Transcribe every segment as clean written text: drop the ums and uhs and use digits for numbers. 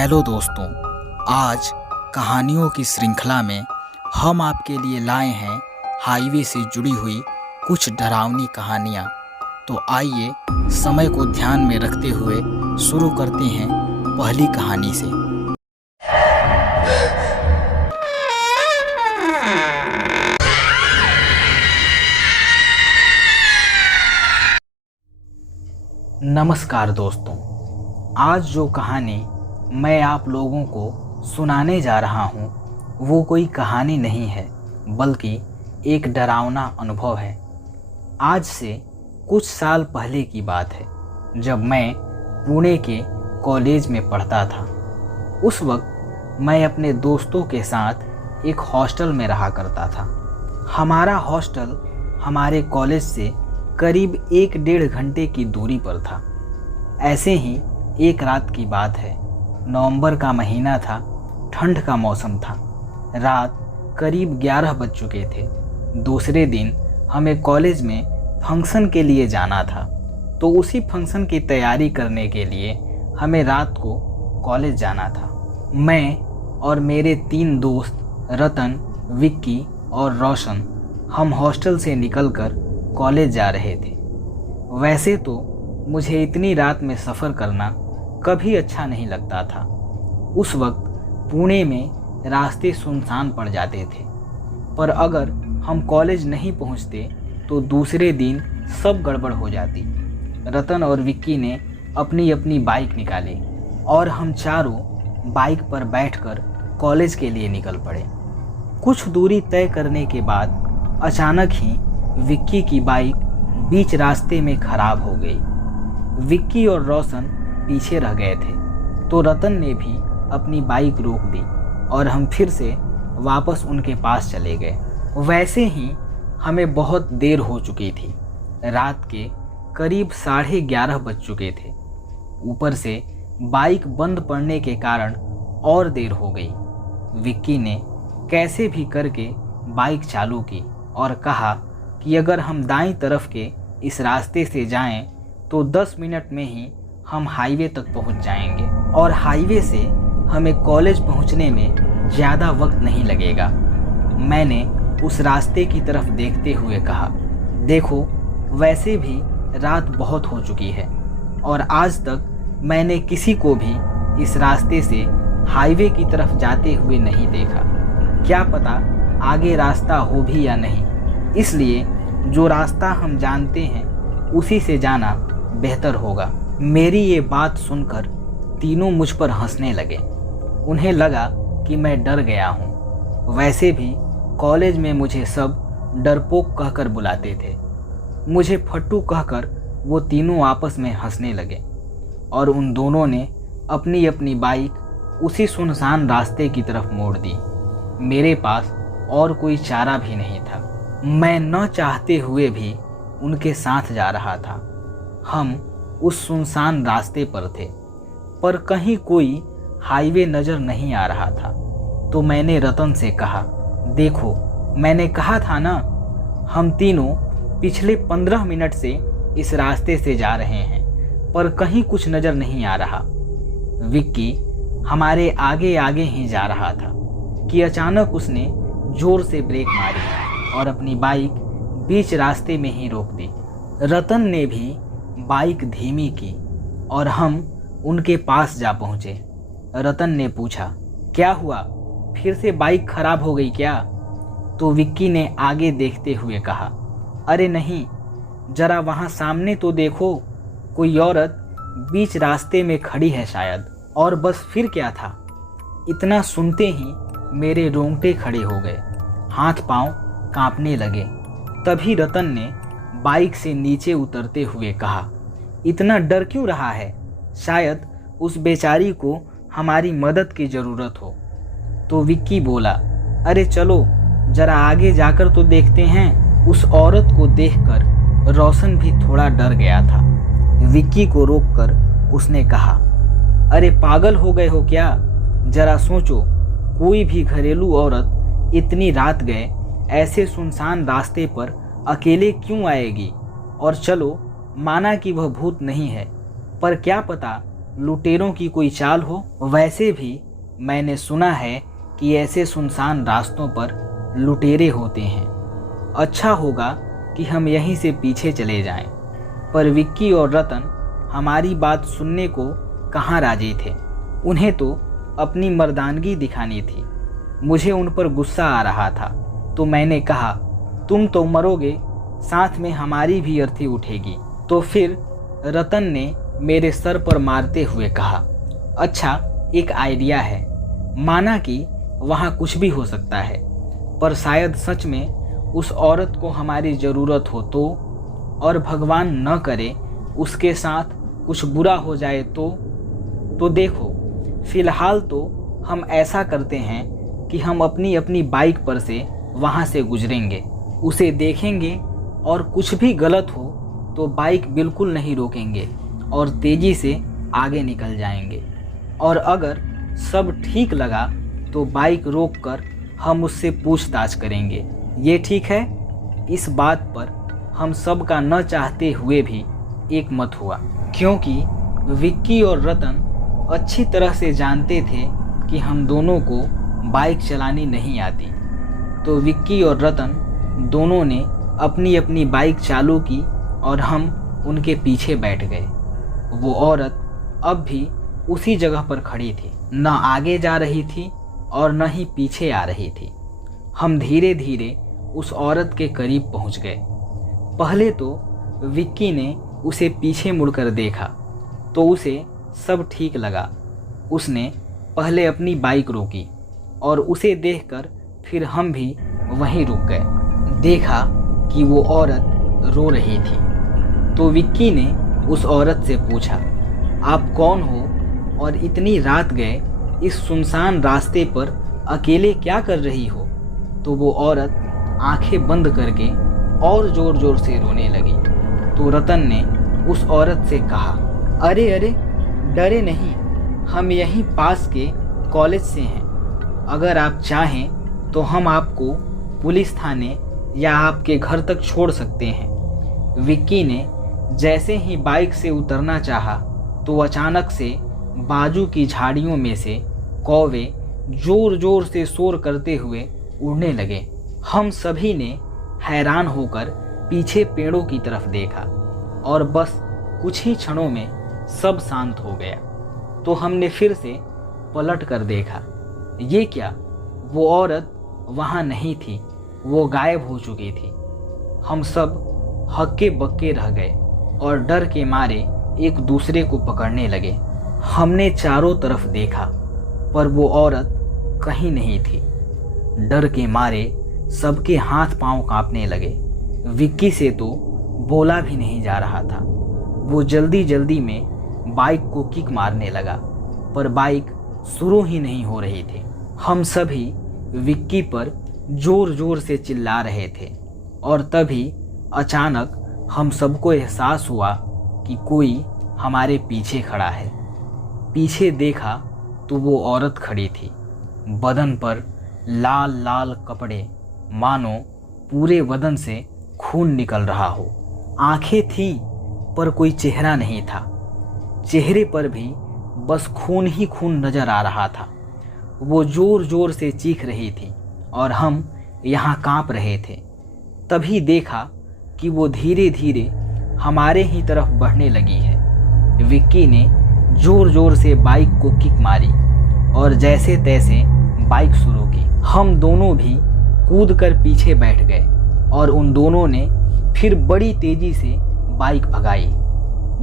Hello दोस्तों, आज कहानियों की श्रृंखला में हम आपके लिए लाए हैं हाईवे से जुड़ी हुई कुछ डरावनी कहानियाँ। तो आइए समय को ध्यान में रखते हुए शुरू करते हैं पहली कहानी से। नमस्कार दोस्तों, आज जो कहानी मैं आप लोगों को सुनाने जा रहा हूँ वो कोई कहानी नहीं है, बल्कि एक डरावना अनुभव है। आज से कुछ साल पहले की बात है, जब मैं पुणे के कॉलेज में पढ़ता था। उस वक्त मैं अपने दोस्तों के साथ एक हॉस्टल में रहा करता था। हमारा हॉस्टल हमारे कॉलेज से करीब 1-1.5 घंटे की दूरी पर था। ऐसे ही एक रात की बात है। नवंबर का महीना था, ठंड का मौसम था। रात करीब 11 बज चुके थे। दूसरे दिन हमें कॉलेज में फंक्शन के लिए जाना था, तो उसी फंक्शन की तैयारी करने के लिए हमें रात को कॉलेज जाना था। मैं और मेरे 3 दोस्त रतन, विक्की और रोशन हम हॉस्टल से निकलकर कॉलेज जा रहे थे। वैसे तो मुझे इतनी रात में सफ़र करना कभी अच्छा नहीं लगता था। उस वक्त पुणे में रास्ते सुनसान पड़ जाते थे, पर अगर हम कॉलेज नहीं पहुंचते तो दूसरे दिन सब गड़बड़ हो जाती। रतन और विक्की ने अपनी अपनी बाइक निकाली और हम चारों बाइक पर बैठकर कॉलेज के लिए निकल पड़े। कुछ दूरी तय करने के बाद अचानक ही विक्की की बाइक बीच रास्ते में खराब हो गई। विक्की और रोशन पीछे रह गए थे, तो रतन ने भी अपनी बाइक रोक दी और हम फिर से वापस उनके पास चले गए। वैसे ही हमें बहुत देर हो चुकी थी। रात के करीब 11:30 बज चुके थे। ऊपर से बाइक बंद पड़ने के कारण और देर हो गई। विक्की ने कैसे भी करके बाइक चालू की और कहा कि अगर हम दाईं तरफ के इस रास्ते से जाएं तो 10 मिनट में ही हम हाईवे तक पहुंच जाएंगे और हाईवे से हमें कॉलेज पहुंचने में ज़्यादा वक्त नहीं लगेगा। मैंने उस रास्ते की तरफ देखते हुए कहा, देखो, वैसे भी रात बहुत हो चुकी है और आज तक मैंने किसी को भी इस रास्ते से हाईवे की तरफ जाते हुए नहीं देखा। क्या पता आगे रास्ता हो भी या नहीं, इसलिए जो रास्ता हम जानते हैं उसी से जाना बेहतर होगा। मेरी ये बात सुनकर तीनों मुझ पर हंसने लगे। उन्हें लगा कि मैं डर गया हूँ। वैसे भी कॉलेज में मुझे सब डरपोक कहकर बुलाते थे। मुझे फट्टू कहकर वो तीनों आपस में हंसने लगे और उन दोनों ने अपनी अपनी बाइक उसी सुनसान रास्ते की तरफ मोड़ दी। मेरे पास और कोई चारा भी नहीं था। मैं न चाहते हुए भी उनके साथ जा रहा था। हम उस सुनसान रास्ते पर थे, पर कहीं कोई हाईवे नज़र नहीं आ रहा था। तो मैंने रतन से कहा, देखो, मैंने कहा था ना, हम तीनों पिछले 15 मिनट से इस रास्ते से जा रहे हैं, पर कहीं कुछ नज़र नहीं आ रहा। विक्की हमारे आगे आगे ही जा रहा था कि अचानक उसने ज़ोर से ब्रेक मारी और अपनी बाइक बीच रास्ते में ही रोक दी। रतन ने भी बाइक धीमी की और हम उनके पास जा पहुँचे। रतन ने पूछा, क्या हुआ, फिर से बाइक खराब हो गई क्या? तो विक्की ने आगे देखते हुए कहा, अरे नहीं, जरा वहाँ सामने तो देखो, कोई औरत बीच रास्ते में खड़ी है शायद। और बस फिर क्या था। इतना सुनते ही मेरे रोंगटे खड़े हो गए, हाथ पांव कांपने लगे। तभी रतन ने बाइक से नीचे उतरते हुए कहा, इतना डर क्यों रहा है? शायद उस बेचारी को हमारी मदद की ज़रूरत हो। तो विक्की बोला, अरे चलो जरा आगे जाकर तो देखते हैं। उस औरत को देखकर रोशन भी थोड़ा डर गया था। विक्की को रोककर उसने कहा, अरे पागल हो गए हो क्या? जरा सोचो, कोई भी घरेलू औरत इतनी रात गए ऐसे सुनसान रास्ते पर अकेले क्यों आएगी? और चलो, माना कि वह भूत नहीं है, पर क्या पता लुटेरों की कोई चाल हो। वैसे भी मैंने सुना है कि ऐसे सुनसान रास्तों पर लुटेरे होते हैं। अच्छा होगा कि हम यहीं से पीछे चले जाएं। पर विक्की और रतन हमारी बात सुनने को कहाँ राजी थे। उन्हें तो अपनी मर्दानगी दिखानी थी। मुझे उन पर गुस्सा आ रहा था, तो मैंने कहा, तुम तो मरोगे, साथ में हमारी भी अर्थी उठेगी। तो फिर रतन ने मेरे सर पर मारते हुए कहा, अच्छा एक आइडिया है। माना कि वहाँ कुछ भी हो सकता है, पर शायद सच में उस औरत को हमारी ज़रूरत हो तो, और भगवान न करे उसके साथ कुछ बुरा हो जाए तो देखो, फ़िलहाल तो हम ऐसा करते हैं कि हम अपनी अपनी बाइक पर से वहाँ से गुजरेंगे, उसे देखेंगे और कुछ भी गलत हो तो बाइक बिल्कुल नहीं रोकेंगे और तेज़ी से आगे निकल जाएंगे। और अगर सब ठीक लगा तो बाइक रोककर हम उससे पूछताछ करेंगे। ये ठीक है? इस बात पर हम सब का न चाहते हुए भी एक मत हुआ, क्योंकि विक्की और रतन अच्छी तरह से जानते थे कि हम दोनों को बाइक चलानी नहीं आती। तो विक्की और रतन दोनों ने अपनी अपनी बाइक चालू की और हम उनके पीछे बैठ गए। वो औरत अब भी उसी जगह पर खड़ी थी, न आगे जा रही थी और न ही पीछे आ रही थी। हम धीरे धीरे उस औरत के करीब पहुंच गए। पहले तो विक्की ने उसे पीछे मुड़कर देखा तो उसे सब ठीक लगा। उसने पहले अपनी बाइक रोकी और उसे देखकर फिर हम भी वहीं रुक गए। देखा कि वो औरत रो रही थी, तो विक्की ने उस औरत से पूछा, आप कौन हो और इतनी रात गए इस सुनसान रास्ते पर अकेले क्या कर रही हो? तो वो औरत आंखें बंद करके और ज़ोर ज़ोर से रोने लगी। तो रतन ने उस औरत से कहा, अरे अरे डरे नहीं, हम यहीं पास के कॉलेज से हैं। अगर आप चाहें तो हम आपको पुलिस थाने या आपके घर तक छोड़ सकते हैं। विक्की ने जैसे ही बाइक से उतरना चाहा तो अचानक से बाजू की झाड़ियों में से कौवे जोर जोर से शोर करते हुए उड़ने लगे। हम सभी ने हैरान होकर पीछे पेड़ों की तरफ देखा और बस कुछ ही क्षणों में सब शांत हो गया। तो हमने फिर से पलट कर देखा। ये क्या, वो औरत वहाँ नहीं थी, वो गायब हो चुकी थी। हम सब हक्के बक्के रह गए और डर के मारे एक दूसरे को पकड़ने लगे। हमने चारों तरफ देखा पर वो औरत कहीं नहीं थी। डर के मारे सबके हाथ पांव कांपने लगे। विक्की से तो बोला भी नहीं जा रहा था। वो जल्दी जल्दी में बाइक को किक मारने लगा, पर बाइक शुरू ही नहीं हो रही थी। हम सभी विक्की पर जोर जोर से चिल्ला रहे थे और तभी अचानक हम सबको एहसास हुआ कि कोई हमारे पीछे खड़ा है। पीछे देखा तो वो औरत खड़ी थी, बदन पर लाल लाल कपड़े, मानो पूरे बदन से खून निकल रहा हो। आंखें थीं पर कोई चेहरा नहीं था। चेहरे पर भी बस खून ही खून नजर आ रहा था। वो जोर जोर से चीख रही थी और हम यहाँ कांप रहे थे। तभी देखा कि वो धीरे धीरे हमारे ही तरफ बढ़ने लगी है। विक्की ने जोर जोर से बाइक को किक मारी और जैसे तैसे बाइक शुरू की। हम दोनों भी कूदकर पीछे बैठ गए और उन दोनों ने फिर बड़ी तेजी से बाइक भगाई।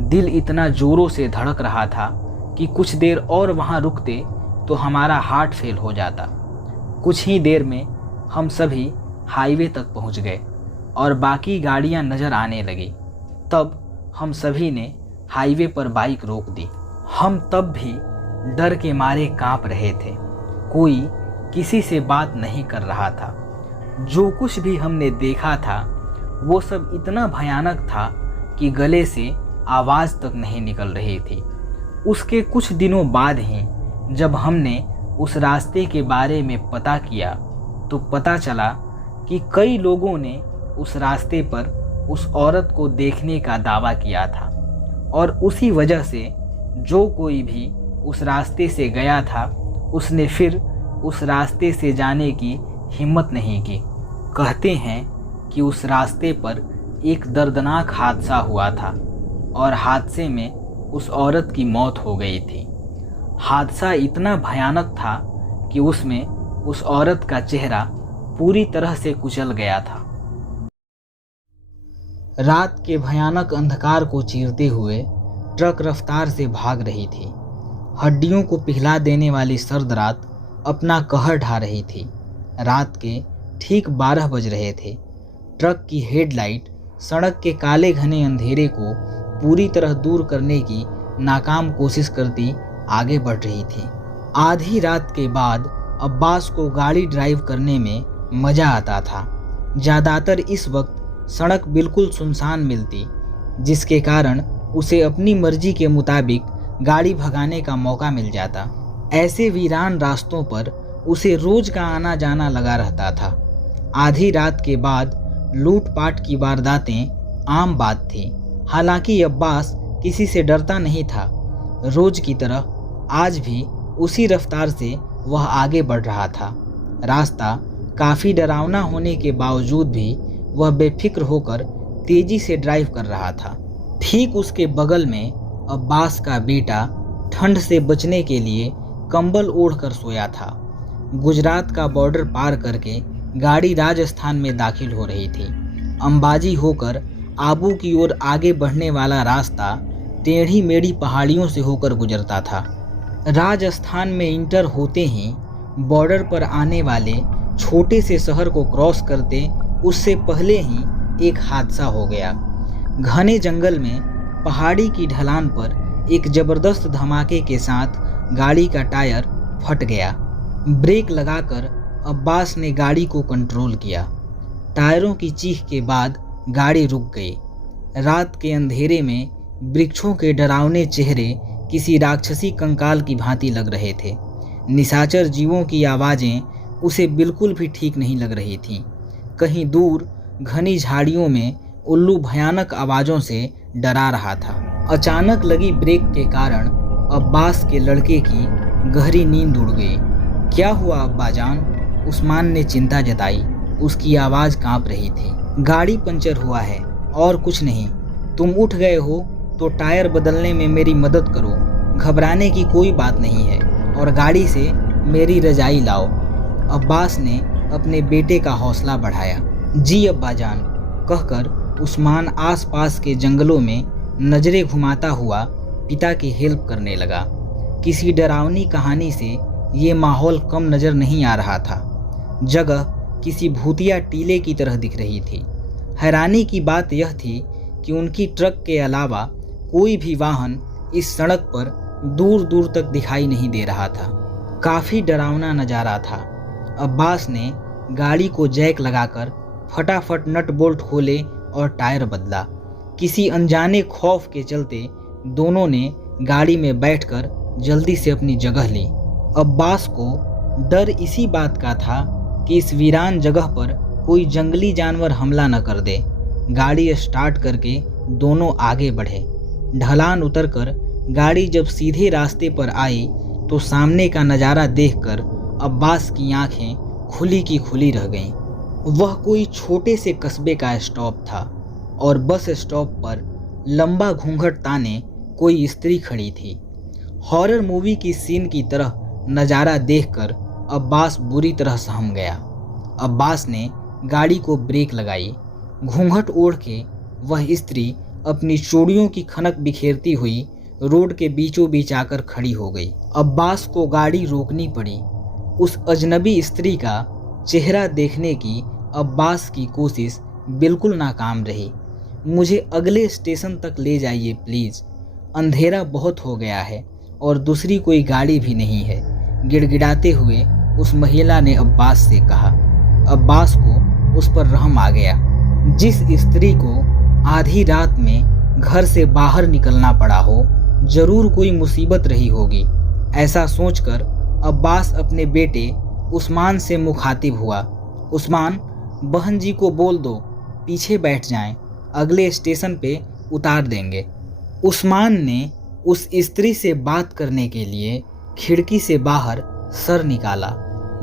दिल इतना जोरों से धड़क रहा था कि कुछ देर और वहाँ रुकते तो हमारा हार्ट फेल हो जाता। कुछ ही देर में हम सभी हाईवे तक पहुँच गए और बाकी गाड़ियाँ नज़र आने लगी। तब हम सभी ने हाईवे पर बाइक रोक दी। हम तब भी डर के मारे कांप रहे थे। कोई किसी से बात नहीं कर रहा था। जो कुछ भी हमने देखा था वो सब इतना भयानक था कि गले से आवाज़ तक नहीं निकल रही थी। उसके कुछ दिनों बाद ही जब हमने उस रास्ते के बारे में पता किया तो पता चला कि कई लोगों ने उस रास्ते पर उस औरत को देखने का दावा किया था और उसी वजह से जो कोई भी उस रास्ते से गया था उसने फिर उस रास्ते से जाने की हिम्मत नहीं की। कहते हैं कि उस रास्ते पर एक दर्दनाक हादसा हुआ था और हादसे में उस औरत की मौत हो गई थी। हादसा इतना भयानक था कि उसमें उस औरत का चेहरा पूरी तरह से कुचल गया था। रात के भयानक अंधकार को चीरते हुए ट्रक रफ्तार से भाग रही थी। हड्डियों को पिघला देने वाली सर्द रात अपना कहर ढा रही थी। रात के ठीक 12 बज रहे थे। ट्रक की हेडलाइट सड़क के काले घने अंधेरे को पूरी तरह दूर करने की नाकाम कोशिश करती आगे बढ़ रही थी। आधी रात के बाद अब्बास को गाड़ी ड्राइव करने में मज़ा आता था। ज़्यादातर इस वक्त सड़क बिल्कुल सुनसान मिलती, जिसके कारण उसे अपनी मर्जी के मुताबिक गाड़ी भगाने का मौका मिल जाता। ऐसे वीरान रास्तों पर उसे रोज का आना जाना लगा रहता था। आधी रात के बाद लूटपाट की वारदातें आम बात थी। हालांकि अब्बास किसी से डरता नहीं था। रोज की तरह आज भी उसी रफ्तार से वह आगे बढ़ रहा था। रास्ता काफ़ी डरावना होने के बावजूद भी वह बेफिक्र होकर तेजी से ड्राइव कर रहा था। ठीक उसके बगल में अब्बास का बेटा ठंड से बचने के लिए कंबल ओढ़कर सोया था। गुजरात का बॉर्डर पार करके गाड़ी राजस्थान में दाखिल हो रही थी। अंबाजी होकर आबू की ओर आगे बढ़ने वाला रास्ता टेढ़ी मेढ़ी पहाड़ियों से होकर गुजरता था। राजस्थान में इंटर होते ही बॉर्डर पर आने वाले छोटे से शहर को क्रॉस करते उससे पहले ही एक हादसा हो गया। घने जंगल में पहाड़ी की ढलान पर एक ज़बरदस्त धमाके के साथ गाड़ी का टायर फट गया। ब्रेक लगाकर अब्बास ने गाड़ी को कंट्रोल किया। टायरों की चीख के बाद गाड़ी रुक गई। रात के अंधेरे में वृक्षों के डरावने चेहरे किसी राक्षसी कंकाल की भांति लग रहे थे। निशाचर जीवों की आवाज़ें उसे बिल्कुल भी ठीक नहीं लग रही थीं। कहीं दूर घनी झाड़ियों में उल्लू भयानक आवाज़ों से डरा रहा था। अचानक लगी ब्रेक के कारण अब्बास के लड़के की गहरी नींद उड़ गई। क्या हुआ अब्बाजान? उस्मान ने चिंता जताई। उसकी आवाज़ कांप रही थी। गाड़ी पंचर हुआ है और कुछ नहीं। तुम उठ गए हो तो टायर बदलने में मेरी मदद करो। घबराने की कोई बात नहीं है और गाड़ी से मेरी रजाई लाओ। अब्बास ने अपने बेटे का हौसला बढ़ाया। जी अब्बाजान, कहकर उस्मान आसपास के जंगलों में नज़रें घुमाता हुआ पिता की हेल्प करने लगा। किसी डरावनी कहानी से ये माहौल कम नज़र नहीं आ रहा था। जगह किसी भूतिया टीले की तरह दिख रही थी। हैरानी की बात यह थी कि उनकी ट्रक के अलावा कोई भी वाहन इस सड़क पर दूर दूर तक दिखाई नहीं दे रहा था। काफ़ी डरावना नज़ारा था। अब्बास ने गाड़ी को जैक लगाकर फटाफट नट बोल्ट खोले और टायर बदला। किसी अनजाने खौफ के चलते दोनों ने गाड़ी में बैठकर जल्दी से अपनी जगह ली। अब्बास को डर इसी बात का था कि इस वीरान जगह पर कोई जंगली जानवर हमला न कर दे। गाड़ी स्टार्ट करके दोनों आगे बढ़े। ढलान उतरकर गाड़ी जब सीधे रास्ते पर आई तो सामने का नज़ारा देखकर अब्बास की आंखें खुली की खुली रह गईं। वह कोई छोटे से कस्बे का स्टॉप था और बस स्टॉप पर लंबा घूंघट ताने कोई स्त्री खड़ी थी। हॉरर मूवी की सीन की तरह नज़ारा देखकर अब्बास बुरी तरह सहम गया। अब्बास ने गाड़ी को ब्रेक लगाई। घूंघट ओढ़ के वह स्त्री अपनी चूड़ियों की खनक बिखेरती हुई रोड के बीचों बीच आकर खड़ी हो गई। अब्बास को गाड़ी रोकनी पड़ी। उस अजनबी स्त्री का चेहरा देखने की अब्बास की कोशिश बिल्कुल नाकाम रही। मुझे अगले स्टेशन तक ले जाइए प्लीज़। अंधेरा बहुत हो गया है और दूसरी कोई गाड़ी भी नहीं है, गिड़गिड़ाते हुए उस महिला ने अब्बास से कहा। अब्बास को उस पर रहम आ गया। जिस स्त्री को आधी रात में घर से बाहर निकलना पड़ा हो, जरूर कोई मुसीबत रही होगी। ऐसा सोचकर अब्बास अपने बेटे उस्मान से मुखातिब हुआ। उस्मान, बहन जी को बोल दो पीछे बैठ जाएं, अगले स्टेशन पे उतार देंगे। उस्मान ने उस स्त्री से बात करने के लिए खिड़की से बाहर सर निकाला,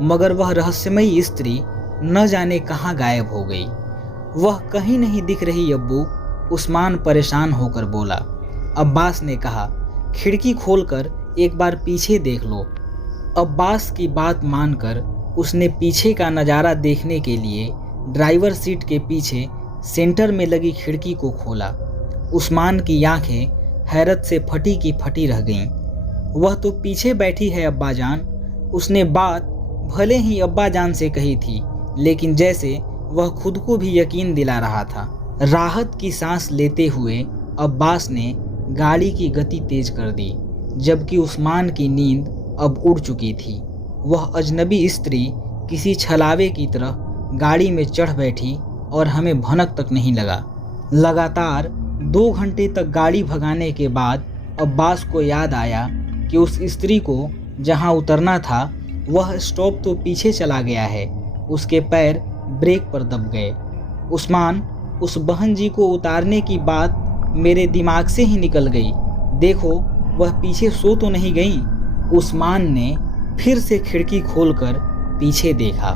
मगर वह रहस्यमयी स्त्री न जाने कहाँ गायब हो गई। वह कहीं नहीं दिख रही अब्बू, उस्मान परेशान होकर बोला। अब्बास ने कहा, खिड़की खोलकर एक बार पीछे देख लो। अब्बास की बात मानकर उसने पीछे का नज़ारा देखने के लिए ड्राइवर सीट के पीछे सेंटर में लगी खिड़की को खोला। उस्मान की आंखें हैरत से फटी की फटी रह गईं। वह तो पीछे बैठी है अब्बा जान। उसने बात भले ही अब्बा जान से कही थी, लेकिन जैसे वह खुद को भी यकीन दिला रहा था। राहत की सांस लेते हुए अब्बास ने गाड़ी की गति तेज कर दी, जबकि उस्मान की नींद अब उड़ चुकी थी। वह अजनबी स्त्री किसी छलावे की तरह गाड़ी में चढ़ बैठी और हमें भनक तक नहीं लगा। लगातार 2 घंटे तक गाड़ी भगाने के बाद अब्बास को याद आया कि उस स्त्री को जहां उतरना था वह स्टॉप तो पीछे चला गया है। उसके पैर ब्रेक पर दब गए। उस्मान, उस बहन जी को उतारने की बात मेरे दिमाग से ही निकल गई। देखो, वह पीछे सो तो नहीं गई। उस्मान ने फिर से खिड़की खोलकर पीछे देखा।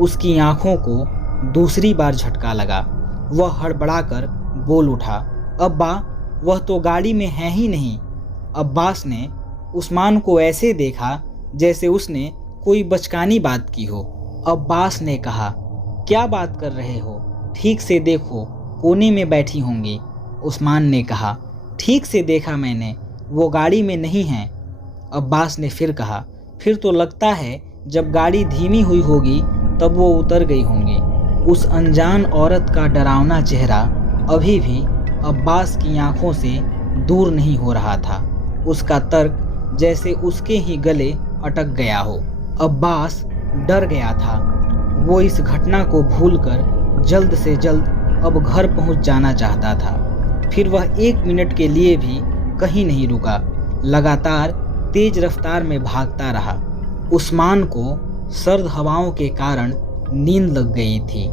उसकी आंखों को दूसरी बार झटका लगा। वह हड़बड़ाकर बोल उठा, अब्बा, वह तो गाड़ी में है ही नहीं। अब्बास ने उस्मान को ऐसे देखा जैसे उसने कोई बचकानी बात की हो। अब्बास ने कहा, क्या बात कर रहे हो? ठीक से देखो, कोने में बैठी होंगी। उस्मान ने कहा, ठीक से देखा मैंने, वो गाड़ी में नहीं हैं। अब्बास ने फिर कहा, फिर तो लगता है जब गाड़ी धीमी हुई होगी तब वो उतर गई होंगी। उस अनजान औरत का डरावना चेहरा अभी भी अब्बास की आंखों से दूर नहीं हो रहा था। उसका तर्क जैसे उसके ही गले अटक गया हो। अब्बास डर गया था। वो इस घटना को भूलकर जल्द से जल्द अब घर पहुंच जाना चाहता था। फिर वह 1 मिनट के लिए भी कहीं नहीं रुका, लगातार तेज रफ्तार में भागता रहा। उस्मान को सर्द हवाओं के कारण नींद लग गई थी।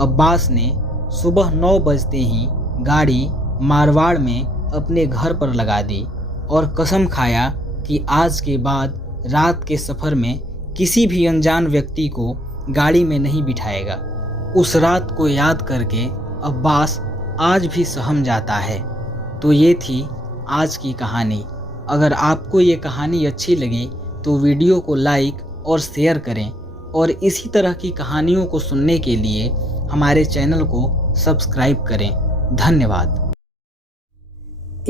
अब्बास ने सुबह 9 बजते ही गाड़ी मारवाड़ में अपने घर पर लगा दी और कसम खाया कि आज के बाद रात के सफ़र में किसी भी अनजान व्यक्ति को गाड़ी में नहीं बिठाएगा। उस रात को याद करके अब्बास आज भी सहम जाता है। तो ये थी आज की कहानी। अगर आपको ये कहानी अच्छी लगी तो वीडियो को लाइक और शेयर करें, और इसी तरह की कहानियों को सुनने के लिए हमारे चैनल को सब्सक्राइब करें। धन्यवाद।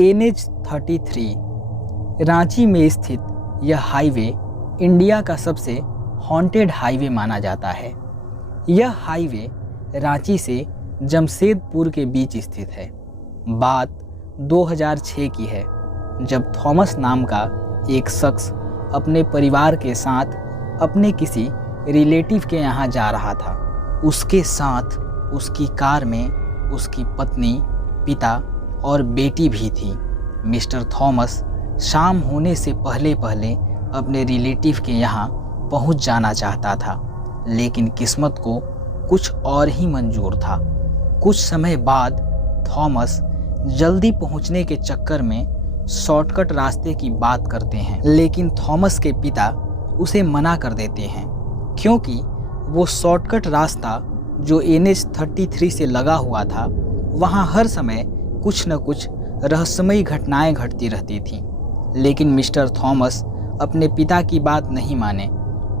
NH-33 रांची में स्थित यह हाईवे इंडिया का सबसे हॉन्टेड हाईवे माना जाता है। यह हाईवे रांची से जमशेदपुर के बीच स्थित है। बात 2006 की है, जब थॉमस नाम का एक शख्स अपने परिवार के साथ अपने किसी रिलेटिव के यहाँ जा रहा था। उसके साथ उसकी कार में उसकी पत्नी, पिता और बेटी भी थी। मिस्टर थॉमस शाम होने से पहले पहले अपने रिलेटिव के यहाँ पहुँच जाना चाहता था, लेकिन किस्मत को कुछ और ही मंजूर था। कुछ समय बाद थॉमस जल्दी पहुँचने के चक्कर में शॉर्टकट रास्ते की बात करते हैं, लेकिन थॉमस के पिता उसे मना कर देते हैं, क्योंकि वो शॉर्टकट रास्ता जो NH-33 से लगा हुआ था, वहाँ हर समय कुछ न कुछ रहस्यमयी घटनाएं घटती रहती थीं। लेकिन मिस्टर थॉमस अपने पिता की बात नहीं माने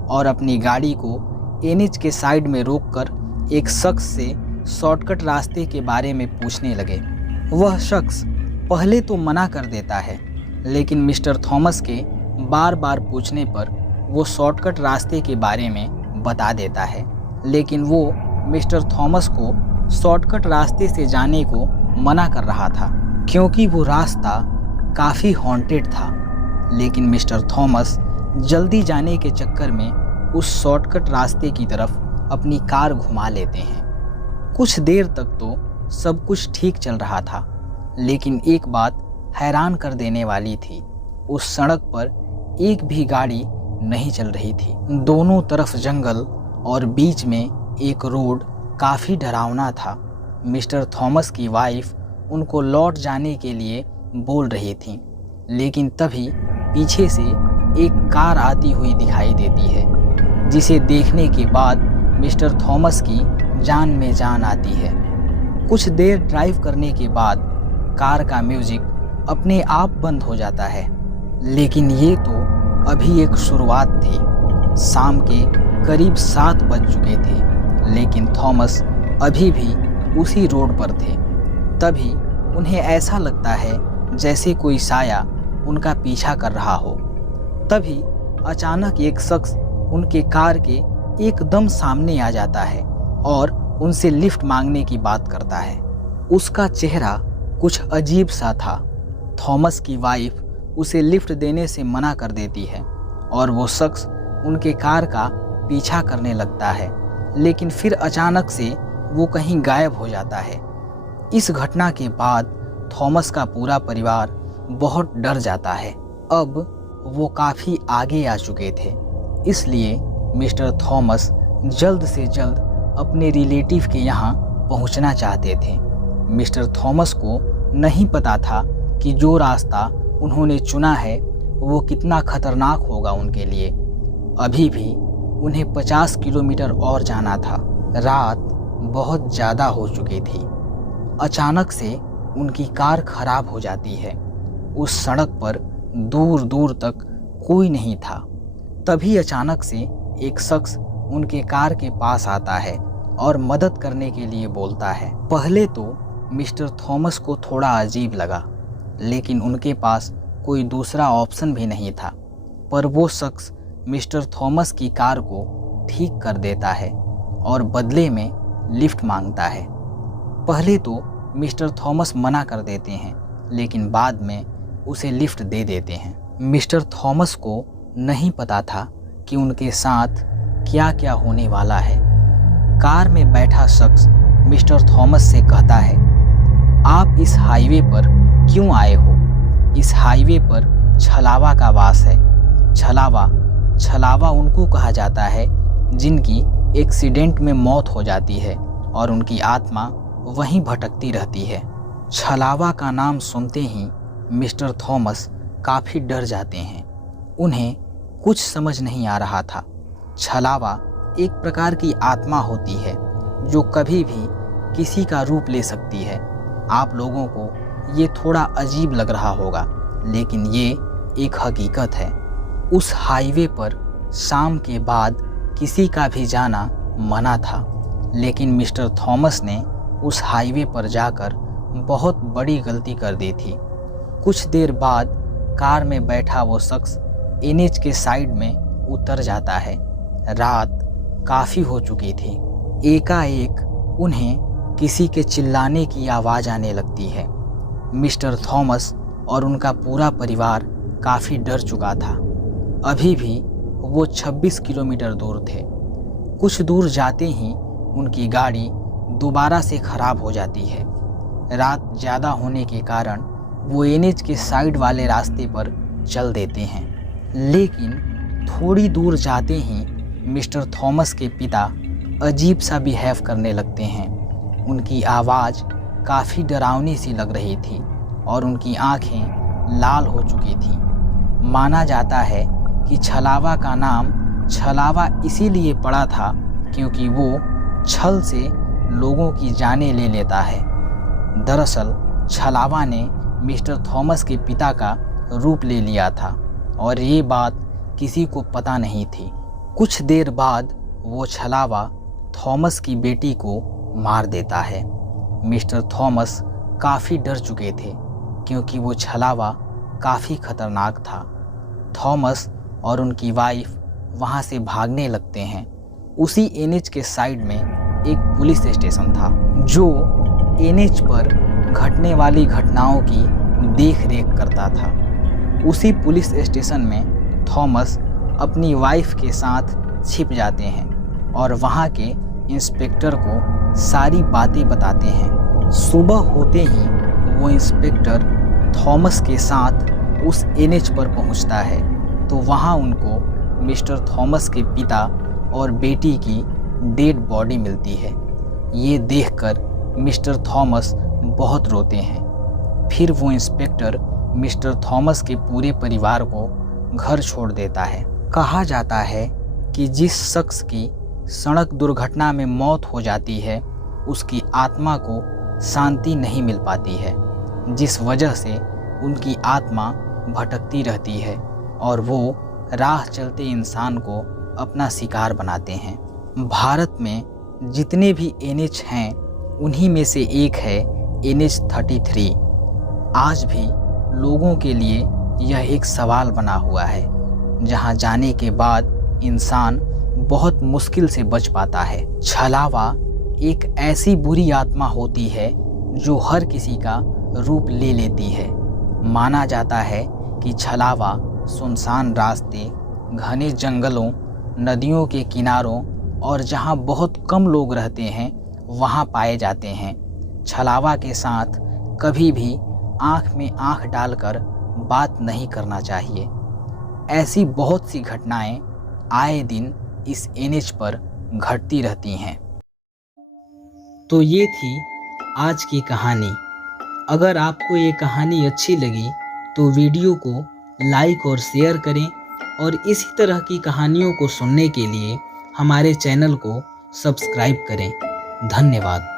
और अपनी गाड़ी को NH के साइड में रोककर एक शख्स से शॉर्टकट रास्ते के बारे में पूछने लगे। वह शख्स पहले तो मना कर देता है, लेकिन मिस्टर थॉमस के बार बार पूछने पर वो शॉर्टकट रास्ते के बारे में बता देता है। लेकिन वो मिस्टर थॉमस को शॉर्टकट रास्ते से जाने को मना कर रहा था, क्योंकि वो रास्ता काफ़ी हॉन्टेड था। लेकिन मिस्टर थॉमस जल्दी जाने के चक्कर में उस शॉर्टकट रास्ते की तरफ अपनी कार घुमा लेते हैं। कुछ देर तक तो सब कुछ ठीक चल रहा था, लेकिन एक बात हैरान कर देने वाली थी। उस सड़क पर एक भी गाड़ी नहीं चल रही थी। दोनों तरफ जंगल और बीच में एक रोड काफ़ी डरावना था। मिस्टर थॉमस की वाइफ उनको लौट जाने के लिए बोल रही थी, लेकिन तभी पीछे से एक कार आती हुई दिखाई देती है, जिसे देखने के बाद मिस्टर थॉमस की जान में जान आती है। कुछ देर ड्राइव करने के बाद कार का म्यूजिक अपने आप बंद हो जाता है। लेकिन ये तो अभी एक शुरुआत थी। शाम के करीब 7 बज चुके थे, लेकिन थॉमस अभी भी उसी रोड पर थे। तभी उन्हें ऐसा लगता है जैसे कोई साया उनका पीछा कर रहा हो। तभी अचानक एक शख्स उनके कार के एकदम सामने आ जाता है और उनसे लिफ्ट मांगने की बात करता है। उसका चेहरा कुछ अजीब सा था। थॉमस की वाइफ उसे लिफ्ट देने से मना कर देती है और वो शख्स उनके कार का पीछा करने लगता है, लेकिन फिर अचानक से वो कहीं गायब हो जाता है। इस घटना के बाद थॉमस का पूरा परिवार बहुत डर जाता है। अब वो काफ़ी आगे आ चुके थे, इसलिए मिस्टर थॉमस जल्द से जल्द अपने रिलेटिव के यहाँ पहुँचना चाहते थे। मिस्टर थॉमस को नहीं पता था कि जो रास्ता उन्होंने चुना है वो कितना खतरनाक होगा उनके लिए। अभी भी उन्हें 50 किलोमीटर और जाना था। रात बहुत ज़्यादा हो चुकी थी। अचानक से उनकी कार खराब हो जाती है। उस सड़क पर दूर दूर तक कोई नहीं था। तभी अचानक से एक शख्स उनके कार के पास आता है और मदद करने के लिए बोलता है। पहले तो मिस्टर थॉमस को थोड़ा अजीब लगा, लेकिन उनके पास कोई दूसरा ऑप्शन भी नहीं था। पर वो शख्स मिस्टर थॉमस की कार को ठीक कर देता है और बदले में लिफ्ट मांगता है। पहले तो मिस्टर थॉमस मना कर देते हैं, लेकिन बाद में उसे लिफ्ट दे देते हैं। मिस्टर थॉमस को नहीं पता था कि उनके साथ क्या क्या होने वाला है। कार में बैठा शख्स मिस्टर थॉमस से कहता है, आप इस हाईवे पर क्यों आए हो? इस हाईवे पर छलावा का वास है। छलावा उनको कहा जाता है जिनकी एक्सीडेंट में मौत हो जाती है और उनकी आत्मा वहीं भटकती रहती है। छलावा का नाम सुनते ही मिस्टर थॉमस काफ़ी डर जाते हैं। उन्हें कुछ समझ नहीं आ रहा था। छलावा एक प्रकार की आत्मा होती है जो कभी भी किसी का रूप ले सकती है। आप लोगों को ये थोड़ा अजीब लग रहा होगा, लेकिन ये एक हकीकत है। उस हाईवे पर शाम के बाद किसी का भी जाना मना था, लेकिन मिस्टर थॉमस ने उस हाईवे पर जाकर बहुत बड़ी गलती कर दी थी। कुछ देर बाद कार में बैठा वो शख्स एनएच के साइड में उतर जाता है। रात काफ़ी हो चुकी थी। एकाएक उन्हें किसी के चिल्लाने की आवाज़ आने लगती है। मिस्टर थॉमस और उनका पूरा परिवार काफ़ी डर चुका था। अभी भी वो 26 किलोमीटर दूर थे। कुछ दूर जाते ही उनकी गाड़ी दोबारा से ख़राब हो जाती है। रात ज़्यादा होने के कारण वो एनएच के साइड वाले रास्ते पर चल देते हैं, लेकिन थोड़ी दूर जाते ही मिस्टर थॉमस के पिता अजीब सा बिहेव करने लगते हैं। उनकी आवाज़ काफ़ी डरावनी सी लग रही थी और उनकी आंखें लाल हो चुकी थीं। माना जाता है कि छलावा का नाम छलावा इसीलिए पड़ा था क्योंकि वो छल से लोगों की जानें ले लेता है। दरअसल छलावा ने मिस्टर थॉमस के पिता का रूप ले लिया था और ये बात किसी को पता नहीं थी। कुछ देर बाद वो छलावा थॉमस की बेटी को मार देता है। मिस्टर थॉमस काफ़ी डर चुके थे क्योंकि वो छलावा काफ़ी खतरनाक था। थॉमस और उनकी वाइफ वहाँ से भागने लगते हैं। उसी एनएच के साइड में एक पुलिस स्टेशन था जो एनएच पर घटने वाली घटनाओं की देख रेख करता था। उसी पुलिस स्टेशन में थॉमस अपनी वाइफ के साथ छिप जाते हैं और वहाँ के इंस्पेक्टर को सारी बातें बताते हैं। सुबह होते ही वो इंस्पेक्टर थॉमस के साथ उस एनएच पर पहुँचता है तो वहाँ उनको मिस्टर थॉमस के पिता और बेटी की डेड बॉडी मिलती है। ये देखकर मिस्टर थॉमस बहुत रोते हैं। फिर वो इंस्पेक्टर मिस्टर थॉमस के पूरे परिवार को घर छोड़ देता है। कहा जाता है कि जिस शख्स की सड़क दुर्घटना में मौत हो जाती है उसकी आत्मा को शांति नहीं मिल पाती है, जिस वजह से उनकी आत्मा भटकती रहती है और वो राह चलते इंसान को अपना शिकार बनाते हैं। भारत में जितने भी NH हैं उन्हीं में से एक है NH-33। आज भी लोगों के लिए यह एक सवाल बना हुआ है, जहां जाने के बाद इंसान बहुत मुश्किल से बच पाता है। छलावा एक ऐसी बुरी आत्मा होती है जो हर किसी का रूप ले लेती है। माना जाता है कि छलावा सुनसान रास्ते, घने जंगलों, नदियों के किनारों और जहां बहुत कम लोग रहते हैं वहां पाए जाते हैं। छलावा के साथ कभी भी आंख में आंख डालकर बात नहीं करना चाहिए। ऐसी बहुत सी घटनाएं आए दिन इस NH पर घटती रहती हैं। तो ये थी आज की कहानी। अगर आपको ये कहानी अच्छी लगी तो वीडियो को लाइक और शेयर करें और इसी तरह की कहानियों को सुनने के लिए हमारे चैनल को सब्सक्राइब करें। धन्यवाद।